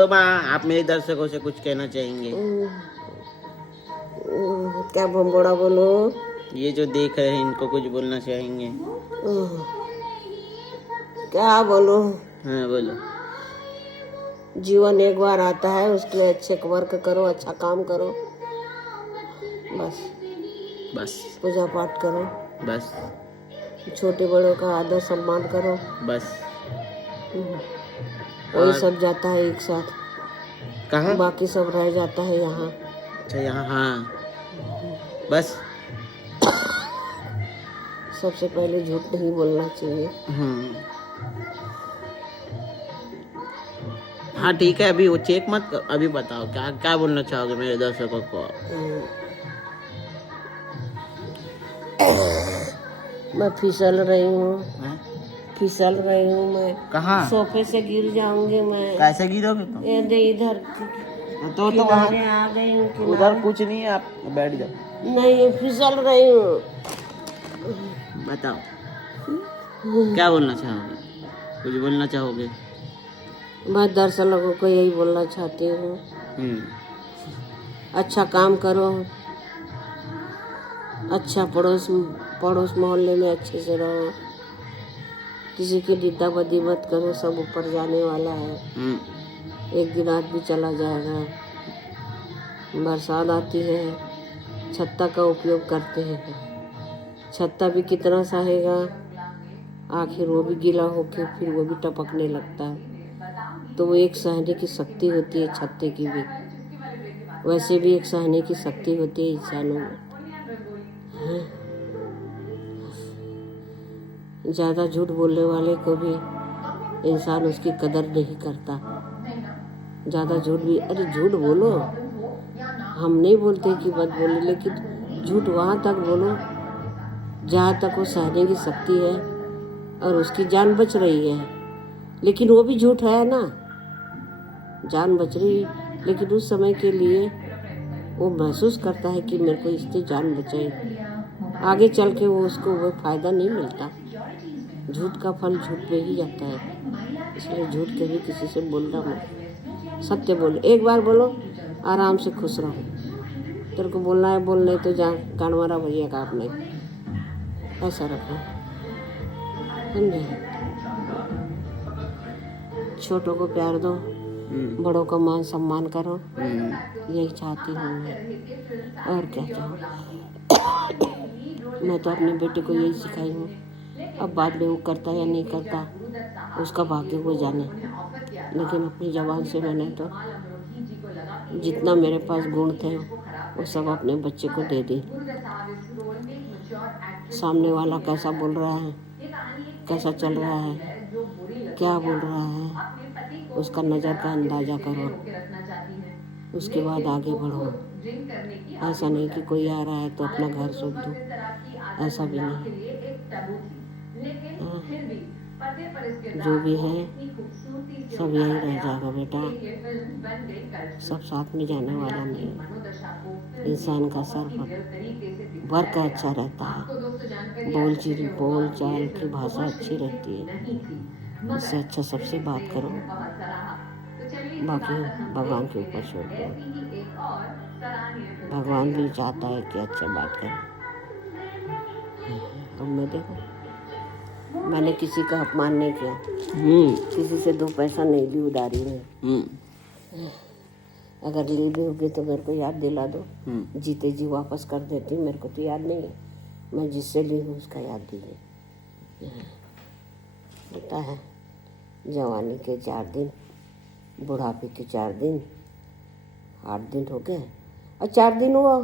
तो माँ आप मेरे दर्शकों से कुछ कहना चाहेंगे? क्या बम्बोड़ा बोलो? ये जो देख रहे हैं इनको कुछ बोलना चाहेंगे? क्या बोलो? हाँ बोलो। जीवन एक बार आता है, उसके लिए अच्छे वर्क करो, अच्छा काम करो, बस बस पूजा पाठ करो, बस छोटे बड़ों का आदर सम्मान करो, बस। वही और सब जाता है एक साथ, कहाँ? बाकी सब रह जाता है यहाँ। अच्छा यहाँ, हाँ बस। सबसे पहले झूठ नहीं बोलना चाहिए। हाँ ठीक है, अभी वो चेक मत कर, अभी बताओ क्या क्या बोलना चाहोगे मेरे दर्शकों को? मैं फिसल रही हूँ, हैं? फिसल रही हूँ मैं। कहाँ? सोफे से गिर जाऊंगी मैं। कैसे गिरोगे तुम? ये दे इधर तो किनारे आ गई हूँ, उधर किनारे। कुछ नहीं है, आप बैठ जाओ। नहीं, फिसल रही हूँ। बताओ क्या बोलना चाहोगे? कुछ बोलना चाहोगे? मैं दर्शकों को यही बोलना चाहती हूँ, अच्छा काम करो, अच्छा पड़ोस मोहल्ले में अच्छे से रहो, किसी की डिड्डा बदी मत करो, सब ऊपर जाने वाला है। एक दिन आदमी चला जाएगा। बरसात आती है, छत्ता का उपयोग करते हैं, छत्ता भी कितना सहेगा, आखिर वो भी गीला होके फिर वो भी टपकने लगता है। तो वो एक सहने की शक्ति होती है छत्ते की भी, वैसे भी एक सहने की शक्ति होती है इंसानों में। ज़्यादा झूठ बोलने वाले को भी इंसान उसकी कदर नहीं करता। ज़्यादा झूठ भी, अरे झूठ बोलो, हम नहीं बोलते कि मत बोले, लेकिन झूठ वहाँ तक बोलो जहाँ तक वो सहने की शक्ति है और उसकी जान बच रही है। लेकिन वो भी झूठ है ना, जान बच रही, लेकिन उस समय के लिए वो महसूस करता है कि मेरे को इससे जान बचाई, आगे चल के वो उसको वो फायदा नहीं मिलता। झूठ का फल झूठ पे ही जाता है, इसलिए झूठ कभी किसी से बोलना मत, सत्य बोलो। एक बार बोलो, आराम से खुश रहो। तेरे को बोलना है बोल, नहीं तो जा कानवारा भैया का आपने ऐसा रखो, समझे? छोटों को प्यार दो, बड़ों का मान सम्मान करो, यही चाहती हूँ मैं, और क्या चाहूँ। मैं तो अपने बेटे को यही सिखाई हूँ। अब बाद में वो करता या नहीं करता उसका भाग्य वो जाने, लेकिन अपनी ज़बान से मैंने तो जितना मेरे पास गुण थे वो सब अपने बच्चे को दे दी। सामने वाला कैसा बोल रहा है, कैसा चल रहा है, क्या बोल रहा है, उसका नज़र का अंदाज़ा करो, उसके बाद आगे बढ़ो। ऐसा नहीं कि कोई आ रहा है तो अपना घर सौंप दो, ऐसा भी नहीं। जो भी है सब यही रह जाएगा बेटा, सब साथ में जाने वाला नहीं। इंसान का सर वर्क अच्छा रहता है, बोल चाल की भाषा अच्छी रहती है, इससे अच्छा सबसे बात करो, बाकी भगवान के ऊपर छोड़ दो। भगवान भी चाहता है कि अच्छे बात करें। अब मैं देखो, मैंने किसी का अपमान नहीं किया, किसी से 2 पैसा नहीं ली उधारी में। अगर ली भी होगी तो मेरे को याद दिला दो, जीते जी वापस कर देती। मेरे को तो याद नहीं है, मैं जिससे ली हूँ उसका याद दीजिए। होता है जवानी के 4 दिन, बुढ़ापे के 4 दिन, 8 दिन हो गए और 4 दिन हुआ,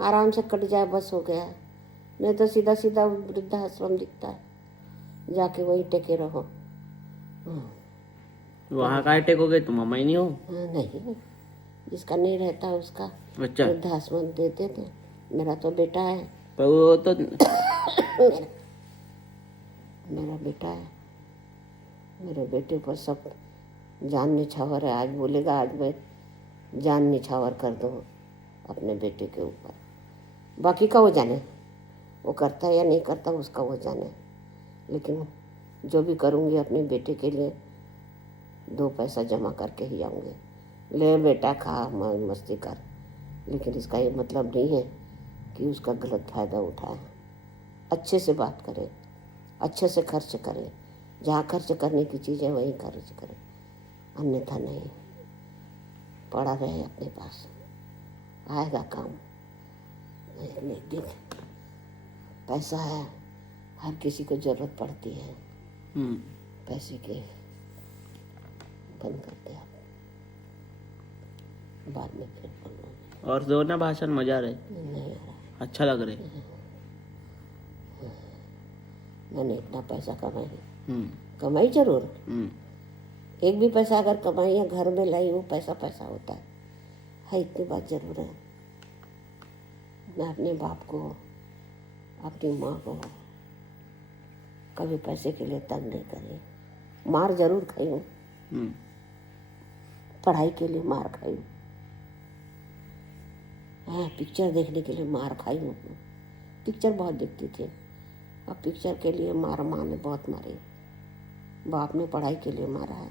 आराम से कट जाए बस हो गया। नहीं तो सीधा सीधा वृद्धाश्रम दिखता है, जाके वहीं टेके रहो। वहाँ का टेकोगे तुम? अम्मा ही नहीं हो? नहीं, जिसका नहीं रहता उसका अच्छा वृद्धाश्रम देते थे। मेरा तो बेटा है, पर वो तो मेरा बेटा है, मेरे बेटे पर सब जान निछावर है। आज बोलेगा आज मैं जान निछावर कर दूँ अपने बेटे के ऊपर, बाकी का वो जाने, वो करता है या नहीं करता उसका वो जाने। लेकिन जो भी करूँगी अपने बेटे के लिए 2 पैसा जमा करके ही आऊँगी। ले बेटा खा, मौज मस्ती कर, लेकिन इसका ये मतलब नहीं है कि उसका गलत फ़ायदा उठाए। अच्छे से बात करें, अच्छे से खर्च करें, जहाँ खर्च करने की चीज़ है वहीं खर्च करें, अन्यथा नहीं। पड़ा रहे अपने पास, आएगा काम। एक दिन पैसा है, हर किसी को ज़रूरत पड़ती है पैसे की। बंद करते आप, बाद में फिर बोलो। और दो ना भाषण मजा रहे, नहीं आ रहा, अच्छा लग रहे। मैंने इतना पैसा कमाई जरूर, एक भी पैसा अगर कमाई या घर में लाई वो पैसा पैसा होता है इतनी बात जरूर है। मैं अपने बाप को, अपनी माँ को कभी पैसे के लिए तंग नहीं करी। मार जरूर खाई हूँ, पढ़ाई के लिए मार खाई हूँ, हाँ पिक्चर देखने के लिए मार खाई हूँ। पिक्चर बहुत देखती थी, अब पिक्चर के लिए मार माँ ने बहुत मारी, बाप ने पढ़ाई के लिए मारा है।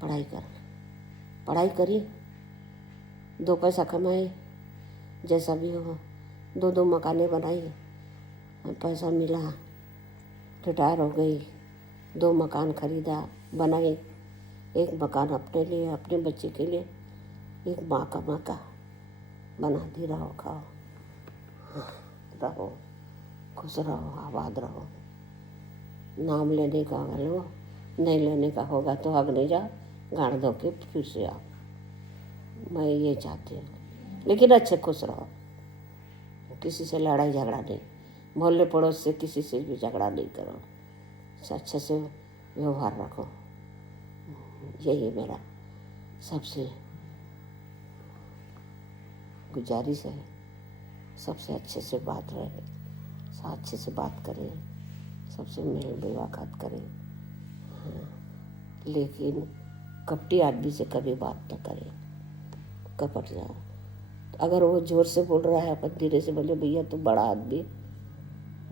पढ़ाई कर, पढ़ाई करी, 2 पैसा कमाए, जैसा भी हो, 2 मकानें बनाई, पैसा मिला, रिटायर हो गई, 2 मकान खरीदा, बनाई, 1 मकान अपने लिए, अपने बच्चे के लिए, 1 माँ का मका बनाती रहो, खाओ, रहो, खुश रहो, आबाद रहो। नाम लेने का लो, नहीं लेने का होगा तो अगले जा गाड़ दो के फिर से आओ। मैं ये चाहती हूँ, लेकिन अच्छे खुश रहो, किसी से लड़ाई झगड़ा नहीं, मोहल्ले पड़ोस से किसी से भी झगड़ा नहीं करो, अच्छे से व्यवहार रखो। यही मेरा सबसे गुजारिश है, सबसे अच्छे से बात रहे, अच्छे से बात करें, सबसे मेल मुलाकात करें, हाँ। लेकिन कपटी आदमी से कभी बात न करें, कपट जाओ। अगर वो जोर से बोल रहा है, अपन धीरे से बोले भैया तू बड़ा आदमी,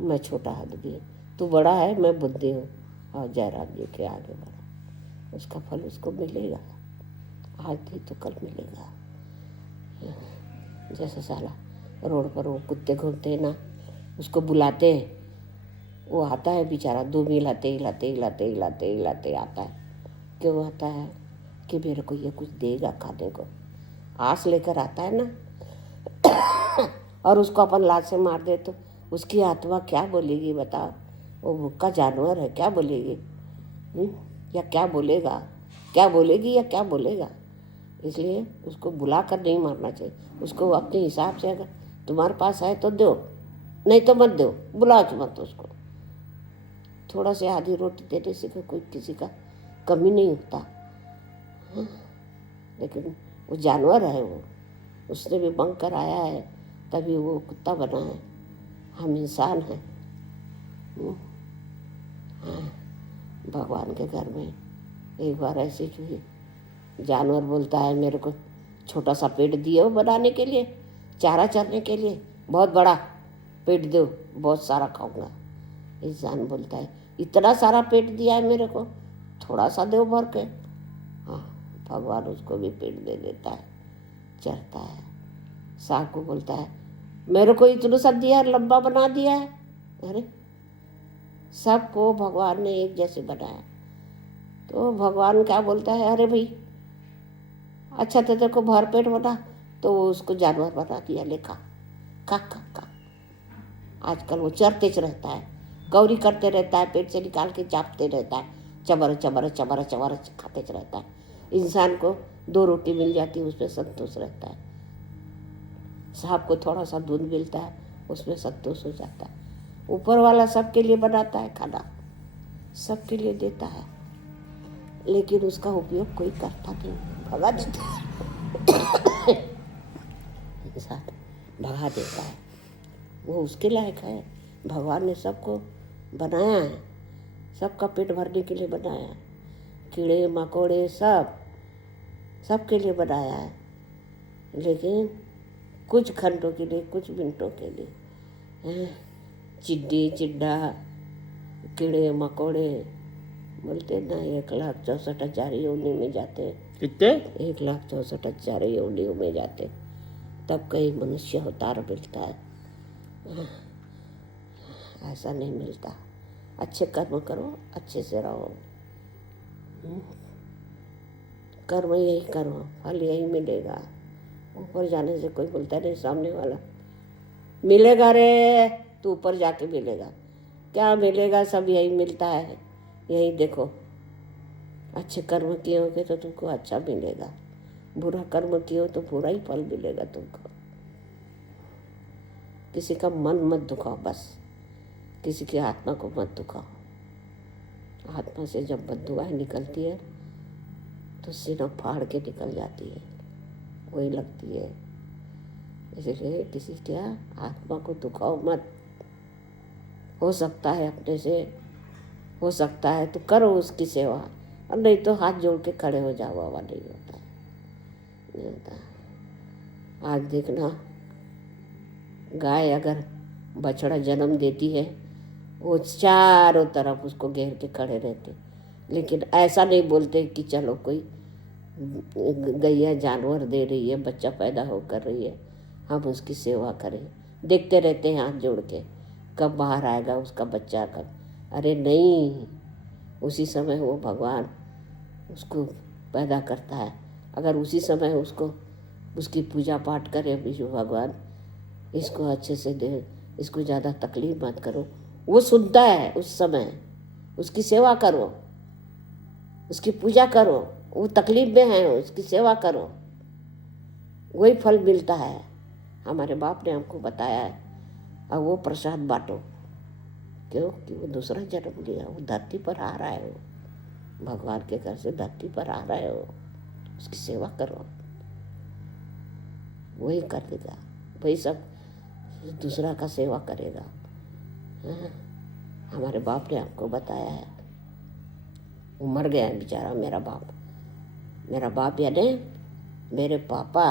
मैं छोटा आदमी, तू बड़ा है मैं बुद्धि हूँ, और जयराम जी के आगे बढ़ा, उसका फल उसको मिलेगा, आज नहीं तो कल मिलेगा। जैसे साला रोड पर वो कुत्ते घूमते हैं ना, उसको बुलाते हैं, वो आता है बेचारा, 2 हिलाते आता है। क्यों आता है? कि मेरे को ये कुछ देगा खाने को, आस लेकर आता है ना। और उसको अपन लात से मार दे तो उसकी आत्मा क्या बोलेगी बताओ? वो भूखा जानवर है, क्या बोलेगी? या क्या बोलेगा, क्या बोलेगी या क्या बोलेगा? इसलिए उसको बुला कर नहीं मारना चाहिए, उसको अपने हिसाब से, अगर तुम्हारे पास है तो दो, नहीं तो मत दो, बुलाओ मत उसको। थोड़ा से आधी रोटी देने से कोई किसी का कमी नहीं होता, हाँ? लेकिन वो जानवर है, वो उसने भी बंक कर आया है, तभी वो कुत्ता बना है। हम इंसान हैं। हाँ, भगवान के घर में एक बार ऐसे हुई, जानवर बोलता है मेरे को छोटा सा पेट दिए हो बनाने के लिए, चारा चरने के लिए, बहुत बड़ा पेट दो, बहुत सारा खाऊंगा। इंसान बोलता है इतना सारा पेट दिया है मेरे को, थोड़ा सा दो भर के। हाँ, भगवान उसको भी पेट दे देता है, चरता है। सांप को बोलता है मेरे को इतना सा दिया, लंबा बना दिया है। अरे सबको भगवान ने एक जैसे बनाया, तो भगवान क्या बोलता है, अरे भाई अच्छा तो तेरे को भर पेट बना, तो वो उसको जानवर बना दिया, ले खा खा खा खा। आजकल वो चरते रहता है, गौरी करते रहता है, पेट से निकाल के चापते रहता है, चबर चबर चबर चबर खाते रहता है। इंसान को 2 रोटी मिल जाती है, उसमें संतोष रहता है। सांप को थोड़ा सा दूध मिलता है, उसमें संतोष हो जाता है। ऊपर वाला सबके लिए बनाता है खाना, सबके लिए देता है, लेकिन उसका उपयोग कोई करता नहीं, भगा देता है। इंसान भगा देता है, वो उसके लायक है। भगवान ने सबको बनाया है, सबका पेट भरने के लिए बनाया है, कीड़े मकोड़े सबके लिए बनाया है, लेकिन कुछ घंटों के लिए, कुछ मिनटों के लिए चिड्डी चिड्डा, कीड़े मकोड़े, बोलते ना 1,64,000 योनि में जाते, कितने? 1,64,000 योनियों में जाते, तब कहीं मनुष्य अवतार मिलता है, ऐसा नहीं मिलता। अच्छे कर्म करो, अच्छे से रहो, कर्म यही करो, फल यही मिलेगा। ऊपर जाने से कोई बोलता नहीं, सामने वाला मिलेगा रे, तू ऊपर जाके मिलेगा, क्या मिलेगा, सब यही मिलता है। यही देखो, अच्छे कर्म किए होगे तो तुमको अच्छा मिलेगा, बुरा कर्म किए हो तो बुरा ही फल मिलेगा तुमको। किसी का मन मत दुखाओ, बस किसी की आत्मा को मत दुखाओ। आत्मा से जब बददुआएं निकलती है तो सीना फाड़ के निकल जाती है, वही लगती है। इसलिए किसी क्या आत्मा को दुखाओ मत। हो सकता है अपने से हो सकता है तो करो उसकी सेवा, और नहीं तो हाथ जोड़ के खड़े हो जाओ, बाबा नहीं होता, नहीं होता। आज देखना, गाय अगर बछड़ा जन्म देती है वो चारों तरफ उसको घेर के खड़े रहते, लेकिन ऐसा नहीं बोलते कि चलो कोई गैया जानवर दे रही है, बच्चा पैदा हो कर रही है, हम उसकी सेवा करें। देखते रहते हैं हाथ जोड़ के, कब बाहर आएगा उसका बच्चा, कब। अरे नहीं, उसी समय वो भगवान उसको पैदा करता है। अगर उसी समय उसको उसकी पूजा पाठ करे, विष्णु भगवान इसको अच्छे से दे, इसको ज़्यादा तकलीफ मत करो, वो सुनता है। उस समय उसकी सेवा करो, उसकी पूजा करो, वो तकलीफ में है, उसकी सेवा करो, वही फल मिलता है। हमारे बाप ने हमको बताया है। और वो प्रसाद बांटो, क्यों कि वो दूसरा जन्म लिया, वो धरती पर आ रहा है, वो भगवान के घर से धरती पर आ रहा है, वो उसकी सेवा करो, वही कर देगा, वही सब दूसरा का सेवा करेगा। हाँ? हमारे बाप ने हमको बताया है। वो मर गया है बेचारा मेरा बाप यानी मेरे पापा।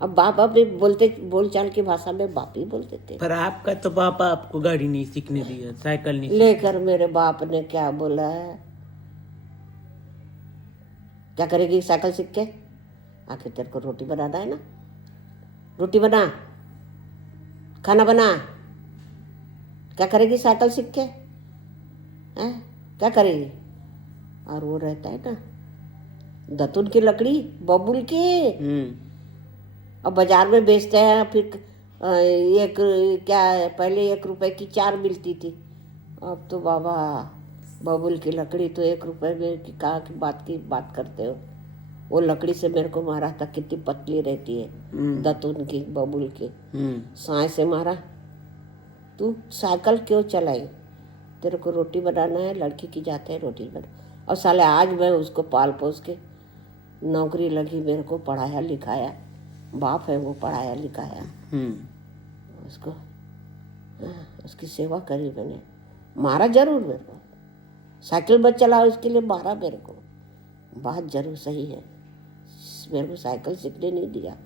अब बाप भी बोलते, बोलचाल की भाषा में बाप ही बोलते थे। पर आपका तो पापा आपको गाड़ी नहीं सीखने दिया, साइकिल नहीं लेकर मेरे बाप ने क्या बोला है, क्या करेगी साइकिल सीख के? आखिर तेरे को रोटी बनाना है ना, रोटी बना, खाना बना, क्या करेगी साइकिल सीख के? हैं, क्या करेगी? और वो रहता है ना दतुन की लकड़ी, बबूल की, अब बाजार में बेचते हैं। फिर एक क्या पहले 1 रुपए की 4 मिलती थी, अब तो बाबा बबूल की लकड़ी तो 1 रुपए में की बात करते हो। वो लकड़ी से मेरे को मारा था, कितनी पतली रहती है, दतुन की, बबूल की, साए से मारा। तू साइकिल क्यों चलाई? तेरे को रोटी बनाना है, लड़की की जाते है रोटी बना। और साले आज मैं उसको पाल पोस के नौकरी लगी, मेरे को पढ़ाया लिखाया, बाप है वो, पढ़ाया लिखाया उसको, उसकी सेवा करी मैंने। मारा जरूर मेरे को, साइकिल मत चलाओ इसके लिए मारा मेरे को, बात जरूर सही है, मेरे को साइकिल सीखने नहीं दिया।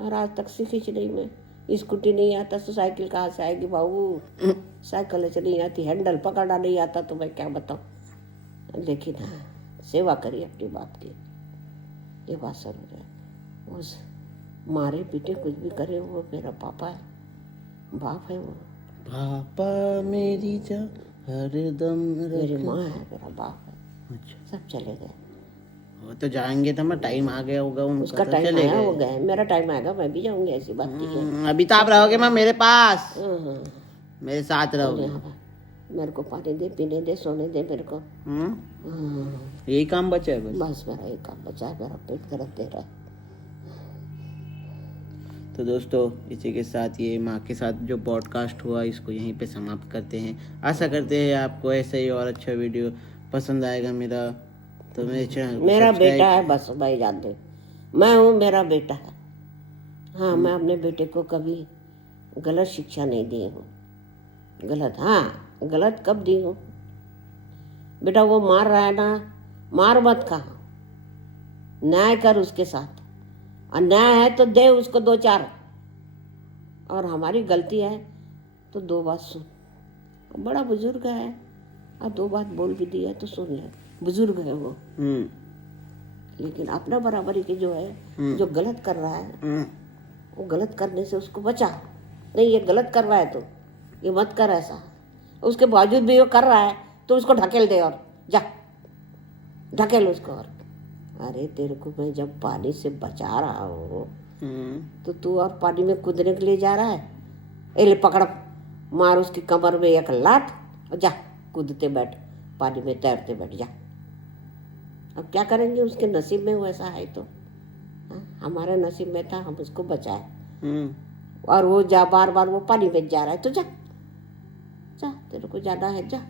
और आज तक सीखी नहीं मैं। स्कूटी नहीं आता तो साइकिल कहाँ से आएगी बाबू? साइकिल से नहीं आती, हैंडल पकड़ना नहीं आता तो मैं क्या बताऊँ। लेकिन हाँ, सेवा करी अपनी बाप की, ये बात जरूर है। उस मारे पीटे कुछ भी करे, वो मेरा पापा है, बाप है वो। पापा मेरी जान हरदम, मेरी माँ है, मेरा बाप है। अच्छा, सब चले गए। वो तो जाएंगे तो मैं, टाइम आ गया होगा उनका, उसका तो टाइम चले आया, गए। वो गए, मेरा टाइम आएगा, मैं भी जाऊंगी, ऐसी बात नहीं है। अभी तो आप रहोगे माँ मेरे पास, हाँ, मेरे साथ रहोगे। मेरे को पानी दे, पीने दे, सोने दे मेरे को। यही काम बचा है बस। बस मेरा एक काम बचा है, मेरा पेट दर्द दे रहा है। तो दोस्तों, इसी के साथ ये माँ के साथ जो पॉडकास्ट हुआ इसको यहीं पे समाप्त करते हैं। आशा करते हैं आपको ऐसे ही और अच्छा वीडियो पसंद आएगा मेरा। तो मेरे चैनल मेरा बेटा है बस, भाई जान दे, मैं हूँ, मेरा बेटा है। हाँ, मैं अपने बेटे को कभी गलत शिक्षा नहीं दी हूँ। गलत कब दी हूँ? बेटा वो मार रहा है ना, मार मत खा, न्याय कर उसके साथ, अन्याय है तो दे उसको 2-4, और हमारी गलती है तो 2 बात सुन। बड़ा बुजुर्ग है, और 2 बात बोल भी दिया तो सुन ले, बुजुर्ग है वो। लेकिन अपना बराबरी के जो है, जो गलत कर रहा है, वो गलत करने से उसको बचा। नहीं ये गलत कर रहा है तो ये मत कर ऐसा, उसके बावजूद भी वो कर रहा है तो उसको ढकेल दे, और जा ढकेल उसको। और अरे तेरे को मैं जब पानी से बचा रहा हूँ तो तू और पानी में कूदने के लिए जा रहा है। ए ले पकड़, मार उसकी कमर में एक लात और जा कूदते बैठ, पानी में तैरते बैठ जा। अब क्या करेंगे, उसके नसीब में वैसा है तो हमारे नसीब में था, हम उसको बचाए और वो जा बार बार वो पानी में जा रहा है तो जा जा, तेरे को जाना है जा,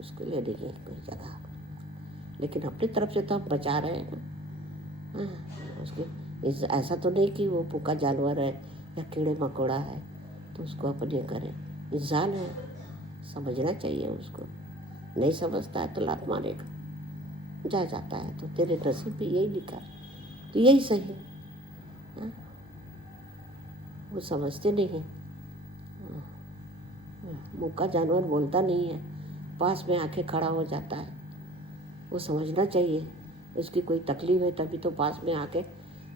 उसको ले लेंगे कोई जगह। लेकिन अपनी तरफ से तो हम बचा रहे हैं ना। उसके ऐसा तो नहीं कि वो भूखा जानवर है या कीड़े मकोड़ा है तो उसको अपन ये करें। इंसान है, समझना चाहिए उसको। नहीं समझता है तो लात मारेगा, जा जाता है तो तेरे नसीब में यही लिखा है तो यही सही है। वो समझते नहीं है। भूखा जानवर बोलता नहीं है, पास में आके खड़ा हो जाता है। वो समझना चाहिए उसकी कोई तकलीफ है तभी तो पास में आके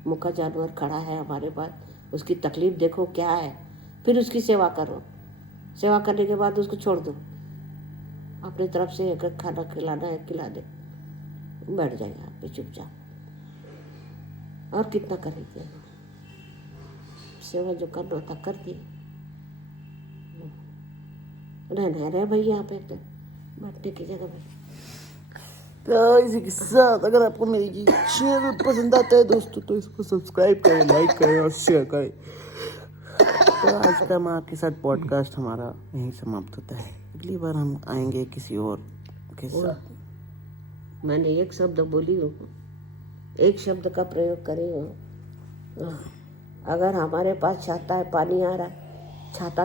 भूखा जानवर खड़ा है हमारे पास। उसकी तकलीफ देखो क्या है, फिर उसकी सेवा करो। सेवा करने के बाद उसको छोड़ दो, अपनी तरफ से अगर खाना खिलाना है खिला दे, बैठ जाएगा यहाँ पे चुपचाप। और कितना करेंगे, सेवा जो करना था कर दी। रहना रहे भाई यहाँ पे तो बैठने की जगह पे। तो इसी के साथ अगर आपको मेरी ये चैनल पसंद आता है दोस्तों तो इसको सब्सक्राइब करें, लाइक करें और शेयर करें। तो आज का माँ के साथ पॉडकास्ट हमारा यहीं समाप्त होता है। अगली बार हम आएंगे किसी और के साथ। मैंने एक शब्द बोली हूँ, एक शब्द का प्रयोग करी हूँ। अगर हमारे पास छाता है, पानी आ रहा है, छाता